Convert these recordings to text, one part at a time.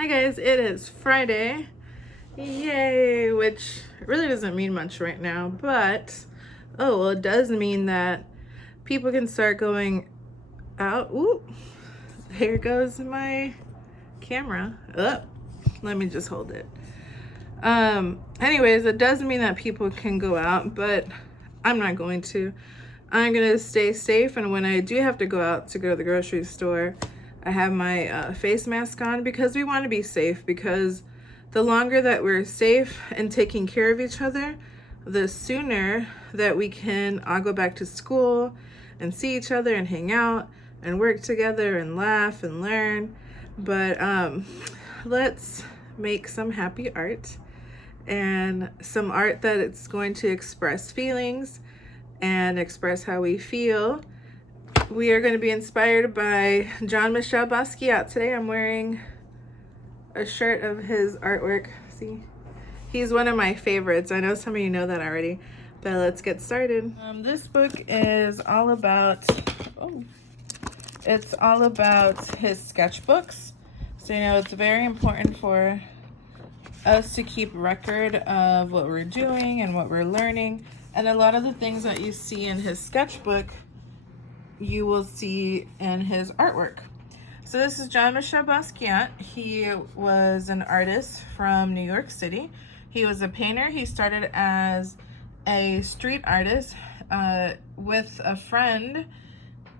Hi guys, it is Friday. Yay, which really doesn't mean much right now, but well, it does mean that people can start going out. Ooh, here goes my camera. Let me just hold it. Anyways, it does mean that people can go out, but I'm not going to. I'm gonna stay safe, and when I do have to go out to go to the grocery store, I have my face mask on because we want to be safe, because the longer that we're safe and taking care of each other, the sooner that we can all go back to school and see each other and hang out and work together and laugh and learn. But let's make some happy art, and some art that it's going to express feelings and express how we feel. We are going to be inspired by Jean-Michel Basquiat today. I'm wearing a shirt of his artwork. See, he's one of my favorites. I know some of you know that already, but let's get started. This book is all about, it's all about his sketchbooks. So, it's very important for us to keep record of what we're doing and what we're learning. And a lot of the things that you see in his sketchbook, you will see in his artwork. So this is Jean-Michel Basquiat. He was an artist from New York City. He was a painter. He started as a street artist with a friend.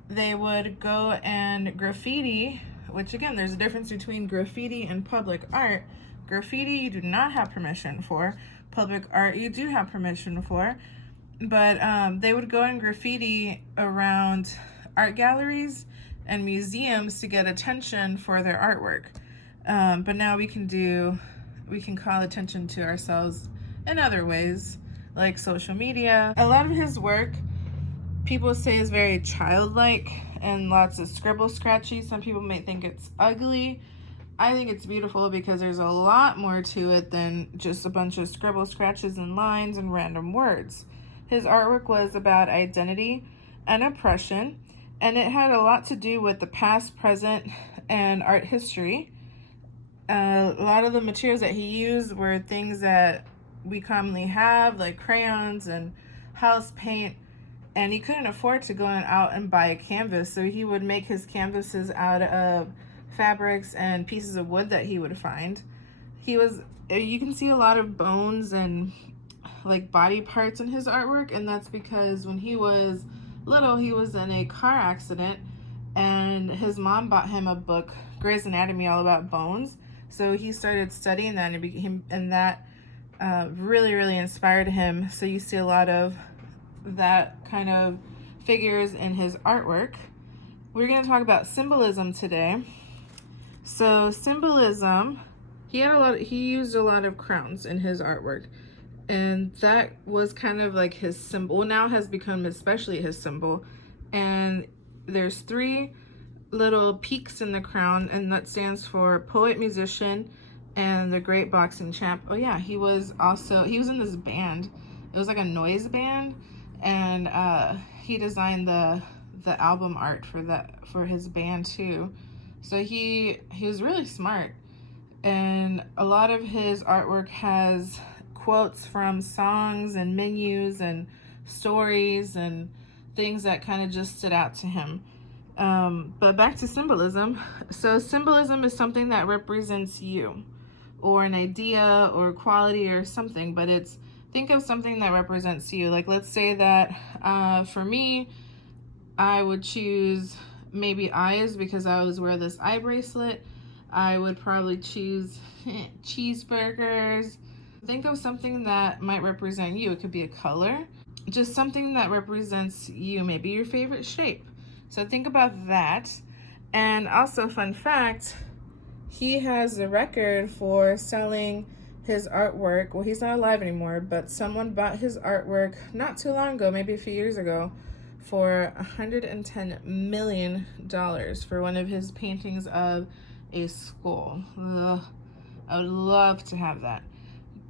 They would go and graffiti, which again, there's a difference between graffiti and public art. Graffiti you do not have permission for. Public art you do have permission for. But they would go and graffiti around art galleries and museums to get attention for their artwork. But now we can call attention to ourselves in other ways, like social media. A lot of his work, people say, is very childlike and lots of scribble scratchy. Some people may think it's ugly. I think it's beautiful because there's a lot more to it than just a bunch of scribble scratches and lines and random words. His artwork was about identity and oppression, and it had a lot to do with the past, present, and art history. A lot of the materials that he used were things that we commonly have, like crayons and house paint, and he couldn't afford to go out and buy a canvas, so he would make his canvases out of fabrics and pieces of wood that he would find. You can see a lot of bones and like body parts in his artwork, and that's because when he was little, he was in a car accident, and his mom bought him a book, Grey's Anatomy, all about bones. So he started studying that, and that really, really inspired him. So you see a lot of that kind of figures in his artwork. We're going to talk about symbolism today. So symbolism, he used a lot of crowns in his artwork, and that was kind of like his symbol. Now has become especially his symbol. And there's 3 little peaks in the crown, and that stands for poet, musician, and the great boxing champ. Oh yeah, he was in this band. It was like a noise band, and he designed the album art for his band too. So he was really smart, and a lot of his artwork has quotes from songs and menus and stories and things that kind of just stood out to him. But back to symbolism. So symbolism is something that represents you, or an idea or quality or something, but think of something that represents you. Like, let's say that for me, I would choose maybe eyes because I always wear this eye bracelet. I would probably choose cheeseburgers. Think of something that might represent you. It could be a color, just something that represents you, maybe your favorite shape. So think about that. And also, fun fact, he has a record for selling his artwork. Well, he's not alive anymore, but someone bought his artwork not too long ago, maybe a few years ago, for $110 million for one of his paintings of a skull. Ugh, I would love to have that.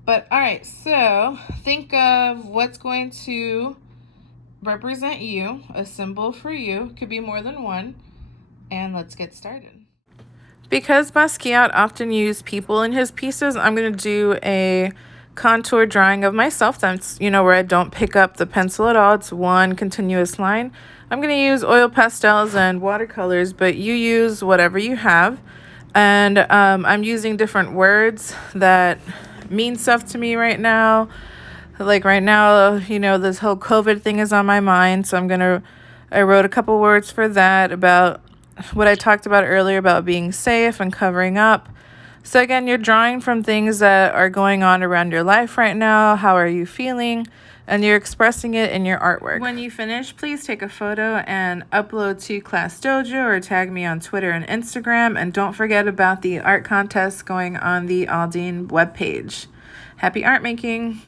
But all right, so think of what's going to represent you, a symbol for you. Could be more than one. And let's get started. Because Basquiat often used people in his pieces, I'm going to do a contour drawing of myself. That's, where I don't pick up the pencil at all. It's one continuous line. I'm going to use oil pastels and watercolors, but you use whatever you have. And I'm using different words that mean stuff to me right now. Like right now, this whole COVID thing is on my mind. So I wrote a couple words for that about what I talked about earlier about being safe and covering up. So again, you're drawing from things that are going on around your life right now. How are you feeling? And you're expressing it in your artwork. When you finish, please take a photo and upload to Class Dojo or tag me on Twitter and Instagram. And don't forget about the art contest going on the Aldine webpage. Happy art making!